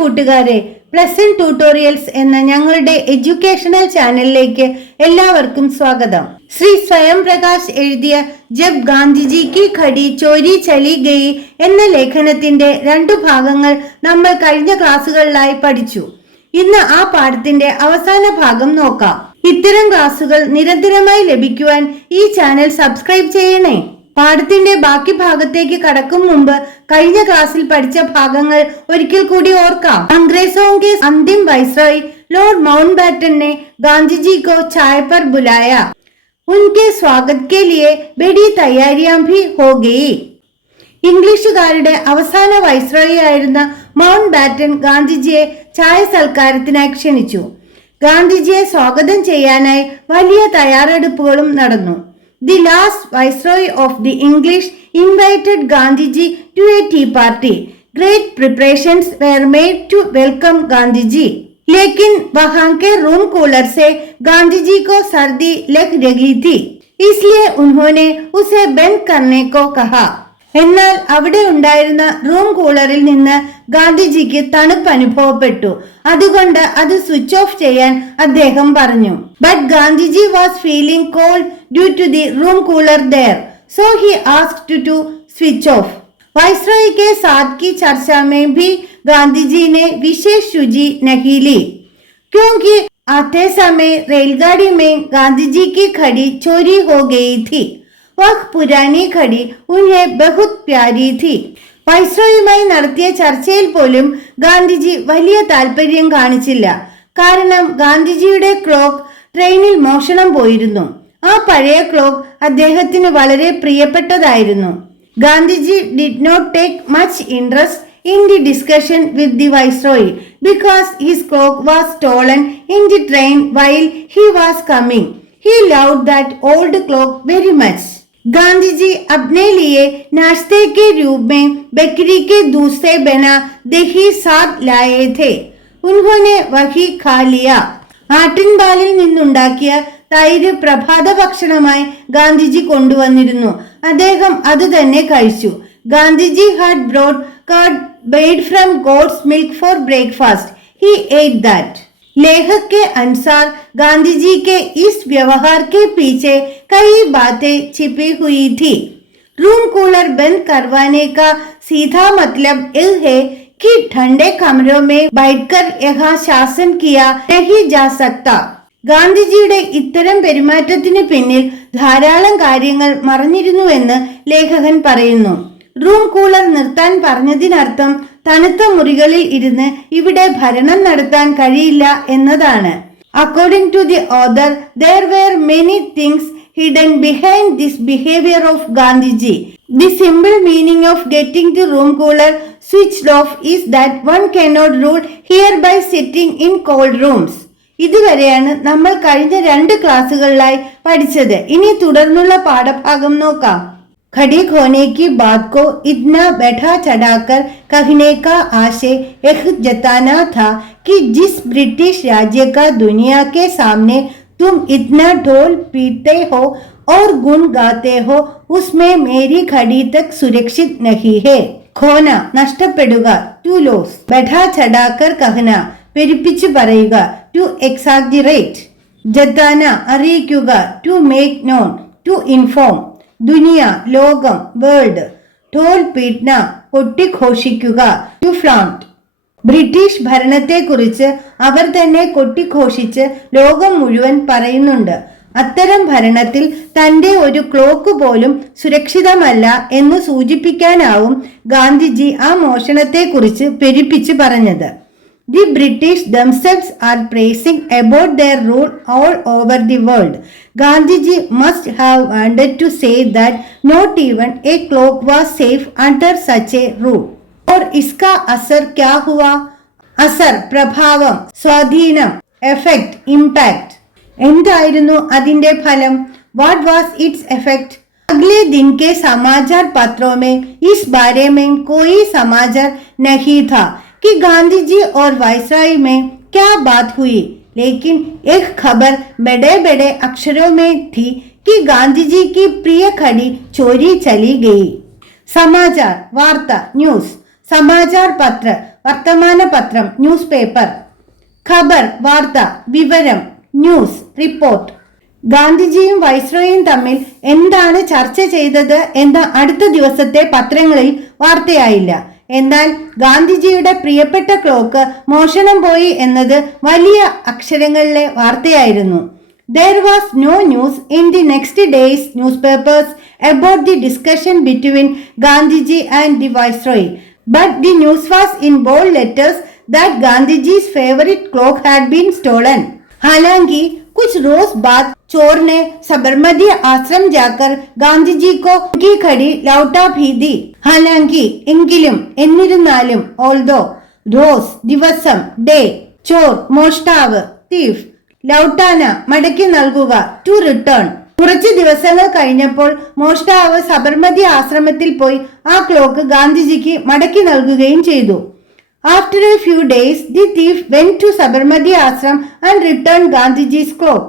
കൂട്ടുകാരെ, pleasant tutorials എന്ന ഞങ്ങളുടെ എഡ്യൂക്കേഷണൽ ചാനലിലേക്ക് എല്ലാവർക്കും സ്വാഗതം. ശ്രീ സ്വയം പ്രകാശ് എഴുതിയ ജബ് ഗാന്ധിജി കി ഖടി ചോരി ചലി ഗയി എന്ന ലേഖനത്തിന്റെ 2 ഭാഗങ്ങൾ നമ്മൾ കഴിഞ്ഞ ക്ലാസ്സുകളിലായി പഠിച്ചു. ഇന്ന് ആ പാഠത്തിന്റെ അവസാന ഭാഗം നോക്കാം. ഇത്തരം ക്ലാസ്സുകൾ നിരന്തരമായി ലഭിക്കുവാൻ ഈ ചാനൽ സബ്സ്ക്രൈബ് ചെയ്യണേ. പാഠത്തിന്റെ ബാക്കി ഭാഗത്തേക്ക് കടക്കും മുമ്പ് കഴിഞ്ഞ ക്ലാസ്സിൽ പഠിച്ച ഭാഗങ്ങൾ ഒരിക്കൽ കൂടി ഓർക്കാം. अंग्रेजों के अंतिम वाइसरॉय लॉर्ड माउंटबैटन ने गांधी जी को चाय पर बुलाया. उनके स्वागत के लिए बड़ी तैयारियां भी हो गई. ഇംഗ്ലീഷുകാരുടെ അവസാന വൈസ്രോയി ആയിരുന്ന മൗണ്ട് ബാറ്റൻ ഗാന്ധിജിയെ ചായ സൽക്കാരത്തിനായി ക്ഷണിച്ചു. ഗാന്ധിജിയെ സ്വാഗതം ചെയ്യാനായി വലിയ തയ്യാറെടുപ്പുകളും നടന്നു. The last viceroy of the English invited Gandhiji to a tea party. Great preparations were made to welcome Gandhiji. लेकिन वहां के रूम कूलर से गांधीजी को सर्दी लग रही थी, इसलिए उन्होंने उसे बंद करने को कहा. എന്നാൽ അവിടെ ഉണ്ടായിരുന്ന റൂം കൂളറിൽ നിന്ന് ഗാന്ധിജിക്ക് തണുപ്പ് അനുഭവപ്പെട്ടു. അതുകൊണ്ട് അത് സ്വിച്ച് ഓഫ് ചെയ്യാൻ അദ്ദേഹം പറഞ്ഞു. But Gandhiji was feeling cold due to the room cooler there, so he asked to switch off. Viceroy के साथ की चर्चा में भी गांधीजी ने विशेष रुचि नहीं ली, क्योंकि आते समय रेलगाड़ी में गांधीजी की घड़ी चोरी हो गई थी. वह पुरानी घड़ी उन्हें बहुत प्यारी थी. വൈസ്രോയുമായി നടത്തിയ ചർച്ചയിൽ പോലും ഗാന്ധിജി വലിയ താല്പര്യം കാണിച്ചില്ല. കാരണം ഗാന്ധിജിയുടെ ക്ലോക്ക് ട്രെയിനിൽ മോഷണം പോയിരുന്നു. ആ പഴയ ക്ലോക്ക് അദ്ദേഹത്തിന് വളരെ പ്രിയപ്പെട്ടതായിരുന്നു. Gandhiji did not take much interest in the discussion with the viceroy because his clock was stolen in the train while he was coming. He loved that old clock very much. Gandhiji अपने लिए नाश्ते के रूप में बकरी के दूध से बना दही साथ लाए थे. उन्होंने वही खा लिया. ആട്ടിൻപാലിൽ നിന്നുണ്ടാക്കിയ തൈര് പ്രഭാത ഭക്ഷണമായി ഗാന്ധിജി കൊണ്ടുവന്നിരുന്നു. അദ്ദേഹം അത് തന്നെ കഴിച്ചു. Gandhiji had brought curd made from goat's milk for breakfast. He ate that. लेखक के अनुसार गांधी जी के इस व्यवहार के पीछे कई बातें छिपी हुई थी. रूम कूलर बंद करवाने का सीधा मतलब यह है कि ठंडे कमरों में बैठकर यहाँ शासन किया नहीं जा सकता. ഗാന്ധിജിയുടെ ഇത്തരം പെരുമാറ്റത്തിന് പിന്നിൽ ധാരാളം കാര്യങ്ങൾ മറഞ്ഞിരുന്നുവെന്ന് ലേഖകൻ പറയുന്നു. റൂം കൂളർ നിർത്താൻ പറഞ്ഞതിനർത്ഥം തണുത്ത മുറികളിൽ ഇരുന്ന് ഇവിടെ ഭരണം നടത്താൻ കഴിയില്ല എന്നതാണ്. According to the author, there were many things hidden behind this behavior of Gandhiji. The simple meaning of getting the room cooler switched off is that one cannot rule here by sitting in cold rooms. ഇതുവരെയാണ് നമ്മൾ കഴിഞ്ഞ 2 ക്ലാസ്സുകളിലായി പഠിച്ചത്. ഇനി തുടർന്നുള്ള പാഠഭാഗം നോക്കാം. खड़ी खोने की बात को इतना बैठा चढ़ाकर कहने का आशय यह जताना था कि जिस ब्रिटिश राज्य का दुनिया के सामने तुम इतना ढोल पीटते हो और गुण गाते हो, उसमें मेरी घड़ी तक सुरक्षित नहीं है. खोना നഷ്ടപ്പെടുക, ടു ലോസ്. बैठा चढ़ाकर कहना പെരുപ്പിച്ചു പറയുക, ടു എക്സാജറേറ്റ്. ജതാന അറിയിക്കുക, to make known, to inform. ദുനിയ ലോകം, വേൾഡ്. ഢോൽ പീട്ന കൊട്ടിഘോഷിക്കുക, ടു ഫ്ലോണ്ട്. ബ്രിട്ടീഷ് ഭരണത്തെക്കുറിച്ച് അവർ തന്നെ കൊട്ടിഘോഷിച്ച് ലോകം മുഴുവൻ പറയുന്നുണ്ട്. അത്തരം ഭരണത്തിൽ തന്റെ ഒരു ക്ലോക്ക് പോലും സുരക്ഷിതമല്ല എന്ന് സൂചിപ്പിക്കാനാവും ഗാന്ധിജി ആ മോഷണത്തെക്കുറിച്ച് പെരുപ്പിച്ച് പറഞ്ഞത്. The British themselves are praising about their rule all over the world. Gandhiji must have wanted to say that not even a clock was safe under such a rule. और इसका असर क्या हुआ? असर പ്രഭാവം, സ്വാധീനം, എഫക്ട്, ഇമ്പാക്ട്. എന്തായിരുന്നു അതിന്റെ ഫലം? What was its effect? अगले दिन के समाचार पत्रों में इस बारे में कोई समाचार नहीं था कि गांधी जी और वाइसराय में क्या बात हुई, लेकिन एक खबर बड़े बड़े अक्षरों में थी कि गांधी जी की प्रिय घड़ी चोरी चली गई. समाचार, वार्ता, न्यूज. समाचार पत्र വർത്തമാന പത്രം ന്യൂസ് പേപ്പർ, ഖബർ വാർത്ത, വിവരം ന്യൂസ് റിപ്പോർട്ട്. ഗാന്ധിജിയും വൈസ്രോയും തമ്മിൽ എന്താണ് ചർച്ച ചെയ്തത് എന്ന അടുത്ത ദിവസത്തെ പത്രങ്ങളിൽ വാർത്തയായില്ല. എന്നാൽ ഗാന്ധിജിയുടെ പ്രിയപ്പെട്ട ക്ലോക്ക് മോഷണം പോയി എന്നത് വലിയ അക്ഷരങ്ങളിലെ വാർത്തയായിരുന്നു. There was no news in the next day's newspapers about the discussion between Gandhiji and the Viceroy, but the news was in bold letters that Gandhiji's favorite clock had been stolen. हालांकि कुछ रोज बाद चोर ने सबरमती आश्रम जाकर गांधी जी को उनकी घड़ी लौटा भी दी. हालांकि എങ്കിലും എന്നിരുന്നാലും ഓൾദോ റോസ് ദിവസം ഡേ ചോർ മോഷ്ടാവ് തീഫ് ലൗട്ടാന മടക്കി നൽകുക ടു റിട്ടേൺ. കുറച്ച് ദിവസങ്ങൾ കഴിഞ്ഞപ്പോൾ മോഷ്ടാവ് സബർമതി ആശ്രമത്തിൽ പോയി ആ ക്ലോക്ക് ഗാന്ധിജിക്ക് മടക്കി നൽകുകയും ചെയ്തു. After a few days, the thief went to Sabarmati Ashram and returned Gandhiji's clock.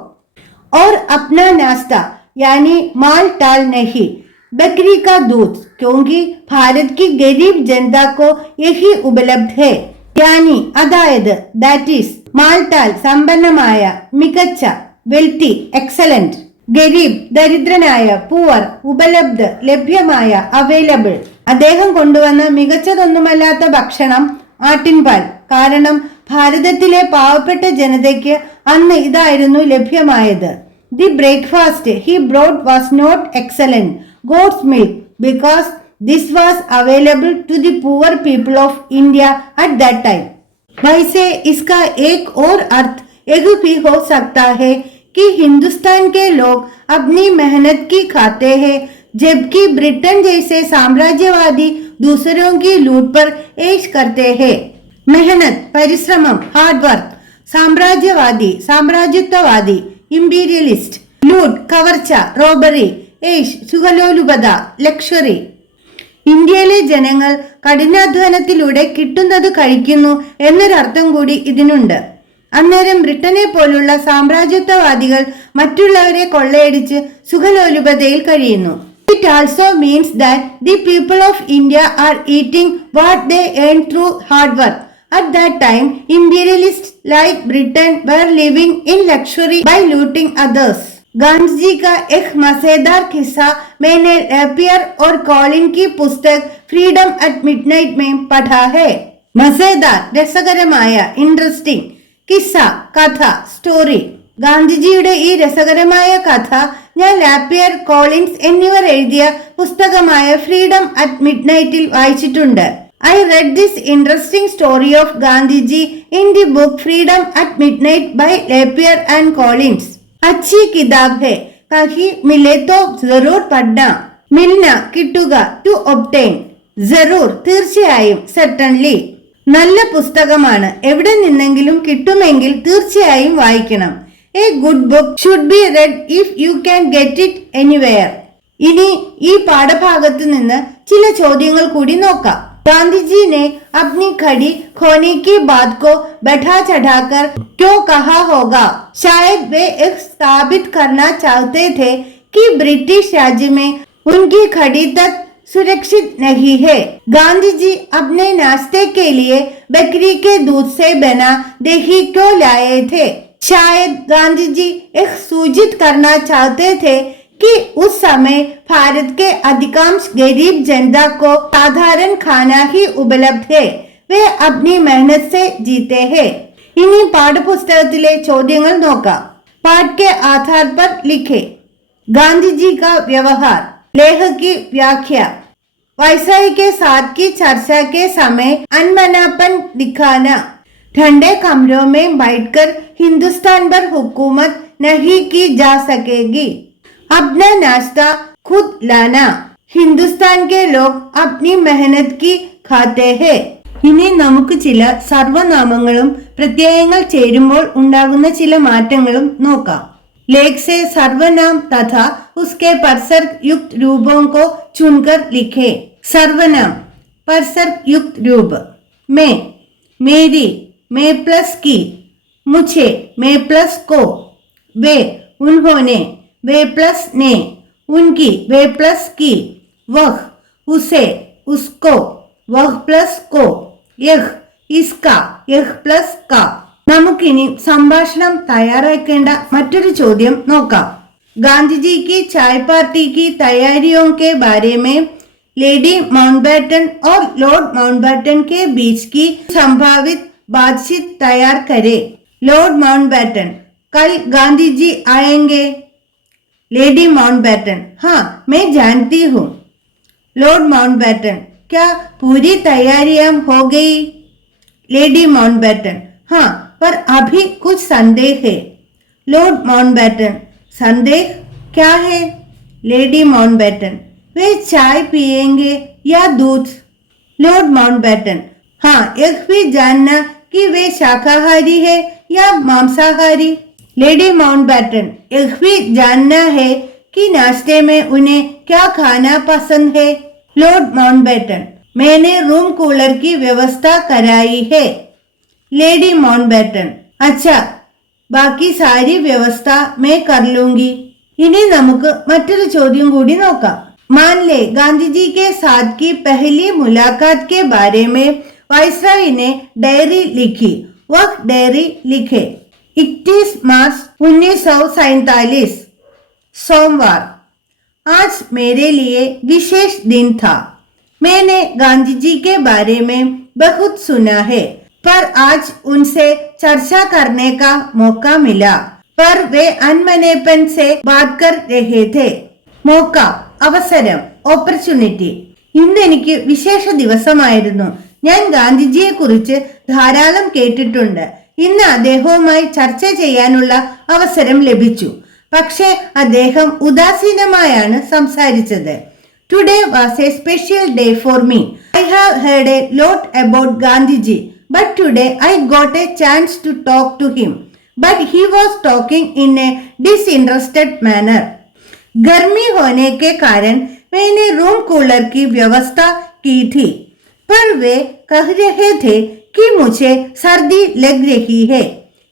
और अपना नाश्ता यानी माल टाल नहीं, बकरी का दूध, क्योंकि भारत की गरीब जनता को यही उपलब्ध है. यानी അതായത് ദാറ്റ് ഈസ് മാൽട്ടാൽ സമ്പന്നമായ, മികച്ച വെൽത്തി എക്സലന്റ്, ഗരീബ് ദരിദ്രനായ, പൂവർ ഉപലബ്ധ ലഭ്യമായ, അവൈലബിൾ. അദ്ദേഹം കൊണ്ടുവന്ന മികച്ചതൊന്നുമല്ലാത്ത ഭക്ഷണം ആട്ടിൻപാൽ. കാരണം ഭാരതത്തിലെ പാവപ്പെട്ട ജനതയ്ക്ക് അന്ന് ഇതായിരുന്നു ലഭ്യമായത്. The breakfast he brought was not excellent goat's milk because this was available to the poor people of India at that time. वैसे इसका एक और अर्थ यह भी हो सकता है कि हिंदुस्तान के लोग अपनी मेहनत की खाते हैं, जबकि ब्रिटेन जैसे साम्राज्यवादी दूसरों की लूट पर ऐश करते हैं. मेहनत परिश्रमम हार्डवर्क, साम्राज्यवादी साम्राज्यत्ववादी इंपीरियलिस्ट, लूट कवर्ച്ച റോബറി, ഏഷ് സുഖലോലുപത ലക്ഷറി. ഇന്ത്യയിലെ ജനങ്ങൾ കഠിനാധ്വാനത്തിലൂടെ കിട്ടുന്നത് കഴിക്കുന്നു എന്നൊരർത്ഥം കൂടി ഇതിനുണ്ട്. അന്നേരം ബ്രിട്ടനെ പോലുള്ള സാമ്രാജ്യത്വവാദികൾ മറ്റുള്ളവരെ കൊള്ളയടിച്ച് സുഖലോലുപതയിൽ കഴിയുന്നു. It also means that the people of India are eating what they earned through hard work. At that time, imperialists like Britain were living in luxury by looting others. Gandhi ji का एक मजेदार किस्सा मैंने रैपियर और कॉलिन की पुस्तक freedom eight midnight में पढ़ा है. മസേദാർ രസകരമായ, ഇൻട്രസ്റ്റിംഗ്, കിസ്സ കഥ സ്റ്റോറി. ഗാന്ധിജിയുടെ ഈ രസകരമായ കഥ ഞാൻ ലാപ്പിയർ, കോളിൻസ് എന്നിവർ എഴുതിയ പുസ്തകമായ ഫ്രീഡം അറ്റ് മിഡ്നൈറ്റിൽ വായിച്ചിട്ടുണ്ട്. I read this interesting story of Gandhiji in the book Freedom at Midnight by Lapierre and Collins. अच्छी किताब है, कहीं मिले तो जरूर पढ़ना. मिलना കിട്ടുക ടു ഒബ്റ്റെയിൻ, ജറൂർ തീർച്ചയായും, സർട്ടൻലി. നല്ല പുസ്തകമാണ്, എവിടെ നിന്നെങ്കിലും കിട്ടുമെങ്കിൽ തീർച്ചയായും വായിക്കണം. A good book should be red if you can get it anywhere. ഇനി ഈ പാഠഭാഗത്ത് നിന്ന് ചില ചോദ്യങ്ങൾ കൂടി നോക്കാം. गांधी जी ने अपनी घड़ी खोने की बात को बैठा चढ़ाकर क्यों कहा होगा? शायद वे एक साबित करना चाहते थे कि ब्रिटिश राज्य में उनकी घड़ी तक सुरक्षित नहीं है. गांधी जी अपने नाश्ते के लिए बकरी के दूध से बना दही क्यों लाए थे? शायद गांधी जी एक सूचित करना चाहते थे कि उस समय भारत के अधिकांश गरीब जनता को साधारण खाना ही उपलब्ध है. वे अपनी मेहनत से जीते हैं. इन्हीं പാഠപുസ്തകത്തിലെ ചോദ്യങ്ങൾ നോക്കാം. पाठ के आधार पर लिखे. गांधी जी का व्यवहार, लेख की व्याख्या, वायसराय के साथ की चर्चा के समय अनबनापन दिखाना, ठंडे कमरों में बैठकर हिंदुस्तान पर हुकूमत नहीं की जा सकेगी, अपना नाश्ता खुद लाना, हिंदुस्तान के लोग अपनी मेहनत की खाते हैं. ഇനി നമുക്ക് ചില സർവനാമങ്ങളും പ്രത്യയങ്ങൾ ചേരുമ്പോൾ ഉണ്ടാകുന്ന ചില മാറ്റങ്ങളും നോക്കാം. लेख से सर्वनाम तथा उसके परसर्ग युक्त रूपों को चुनकर लिखे. सर्वनाम परसर्ग युक्त रूप. मैं, मेरी, मैं प्लस की, मुझे, मैं प्लस को, वे, उन्होंने, वे प्लस ने, उनकी, वे प्लस की, वह, उसे, उसको, वह प्लस को, यह, ഇസ്ക യഹ് പ്ലസ് ക. നമുക്കിനി സംഭാഷണം തയ്യാറാക്കേണ്ട മറ്റൊരു ചോദ്യം നോക്കാം. गांधी की चाय पार्टी की तैयारियों के बारे में लेडी माउंटबेटन और लॉर्ड माउंटबेटन के बीच की संभावित बातचीत तैयार करें. लॉर्ड माउंटबेटन, कल गांधी जी आएंगे. लेडी माउंटबेटन, हाँ मैं जानती हूँ. लॉर्ड माउंटबेटन, क्या पूरी तैयारियां हो गई? लेडी माउंटबेटन, हाँ पर अभी कुछ संदेह है. लॉर्ड माउंटबेटन, संदेह क्या है? लेडी माउंटबेटन, वे चाय पिएंगे या दूध? लॉर्ड माउंटबेटन, हाँ यह भी जानना कि वे शाकाहारी है या मांसाहारी. लेडी माउंटबेटन, यह भी जानना है कि नाश्ते में उन्हें क्या खाना पसंद है. लॉर्ड माउंटबेटन, मैंने रूम कूलर की व्यवस्था कराई है. लेडी माउंटबेटन, अच्छा ബാക്കി സാരി വ്യവസ്ഥ മേ കർ ലൂംഗി. ഇനി നമുക്ക് മറ്റൊരു ചോദ്യം കൂടി നോക്കാം. मान ले गांधी जी के साथ की पहली मुलाकात के बारे में वाइसराय ने डायरी लिखी. वह डायरी लिखे. 21 मार्च 1947 सोमवार. आज मेरे लिए विशेष दिन था. मैंने गांधी जी के बारे में बहुत सुना है, पर आज उनसे चर्चा करने का मौका मिला. पर वे अनमनेपन से बात कर रहे थे. मौका, അവസരം, ഓപ്പർച്യൂണിറ്റി. ഇന്ന് എനിക്ക് വിശേഷ ദിവസമായിരുന്നു. ഞാൻ ഗാന്ധിജിയെ കുറിച്ച് ധാരാളം കേട്ടിട്ടുണ്ട്. ഇന്ന് അദ്ദേഹവുമായി ചർച്ച ചെയ്യാനുള്ള അവസരം ലഭിച്ചു. പക്ഷേ അദ്ദേഹം ഉദാസീനമായാണ് സംസാരിച്ചത്. Today was A special day for me. I have heard a lot about Gandhiji. But today I got a chance to talk to him. But he was talking in a disinterested manner. गर्मी होने के कारण मैंने room cooler की व्यवस्था की थी, पर वे कह रहे थे कि मुझे सर्दी लग रही है,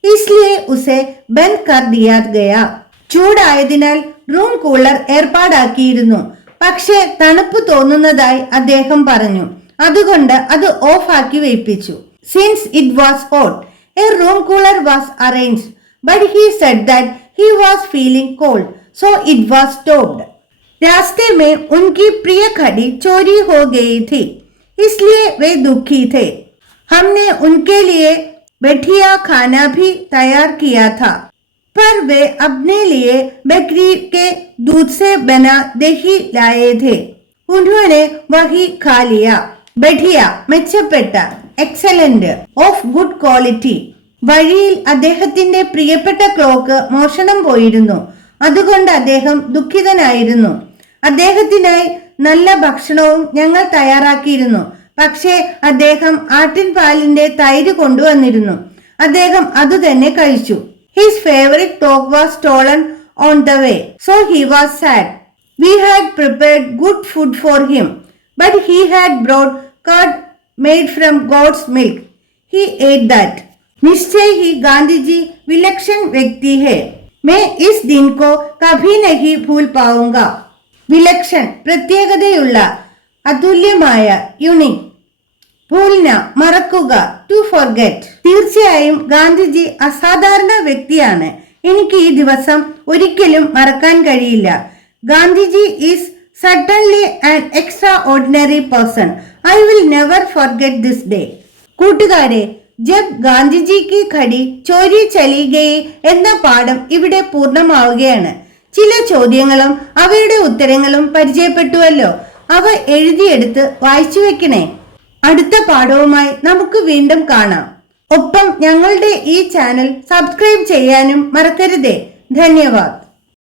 इसलिए उसे बंद कर दिया गया. ചൂടായതിനാൽ റൂം കൂളർ ഏർപ്പാടാക്കിയിരുന്നു. പക്ഷേ തണുപ്പ് തോന്നുന്നതായി അദ്ദേഹം പറഞ്ഞു. അതുകൊണ്ട് അത് ഓഫ് ആക്കി വെപ്പിച്ചു. Since it was hot, a room cooler was arranged, but he said that he was feeling cold, so it was stopped. रास्ते में उनकी प्रिय घड़ी चोरी हो गई थी, इसलिए वे दुखी थे. हमने उनके लिए बैठिया खाना भी तैयार किया था, पर वे अपने लिए बकरी के दूध से बना दही लाए थे. उन्होंने वही खा लिया. बैठिया മെച്ചപ്പെട്ട, എക്സലന്റ്, ഓഫ് ഗുഡ് ക്വാളിറ്റി. വഴിയിൽ അദ്ദേഹത്തിന്റെ പ്രിയപ്പെട്ട ക്ലോക്ക് മോഷണം പോയിരുന്നു. അതുകൊണ്ട് അദ്ദേഹം ദുഃഖിതനായിരുന്നു. അദ്ദേഹത്തിനായി നല്ല ഭക്ഷണവും ഞങ്ങൾ തയ്യാറാക്കിയിരുന്നു. പക്ഷേ അദ്ദേഹം ആട്ടിൻപാലിന്റെ തൈര് കൊണ്ടുവന്നിരുന്നു. അദ്ദേഹം അത് തന്നെ കഴിച്ചു. His favourite dog was stolen on the way, so he was sad. We had prepared good food for him, but he had broad curd made from goat's milk. He ate that. निश्चय ही गांधी जी विलक्षण व्यक्ति है. मैं इस दिन को कभी नहीं भूल पाऊंगा. വിലക്ഷൺ, പ്രത്യേകതയുള്ള, അതുല്യമായ, യുണീക്. ഭൂൽന, മറക്കുക, ടു ഫോർഗെറ്റ്. തീർച്ചയായും ഗാന്ധിജി അസാധാരണ വ്യക്തിയാണ്. എനിക്ക് ഈ ദിവസം ഒരിക്കലും മറക്കാൻ കഴിയില്ല. Gandhiji is certainly an extraordinary person. I will never forget this day. കൂട്ടുകാരെ, ജബ് ഗാന്ധിജി കി ഘടി ചോരി ചലി ഗയി എന്ന പാഠം ഇവിടെ പൂർണ്ണമാവുകയാണ്. ചില ചോദ്യങ്ങളും അവയുടെ ഉത്തരങ്ങളും പരിചയപ്പെട്ടുവല്ലോ. അവ എഴുതിയെടുത്ത് വായിച്ചു വെക്കണേ. അടുത്ത പാഠവുമായി നമുക്ക് വീണ്ടും കാണാം. ഒപ്പം ഞങ്ങളുടെ ഈ ചാനൽ സബ്സ്ക്രൈബ് ചെയ്യാനും മറക്കരുതേ. ധന്യവാദ്.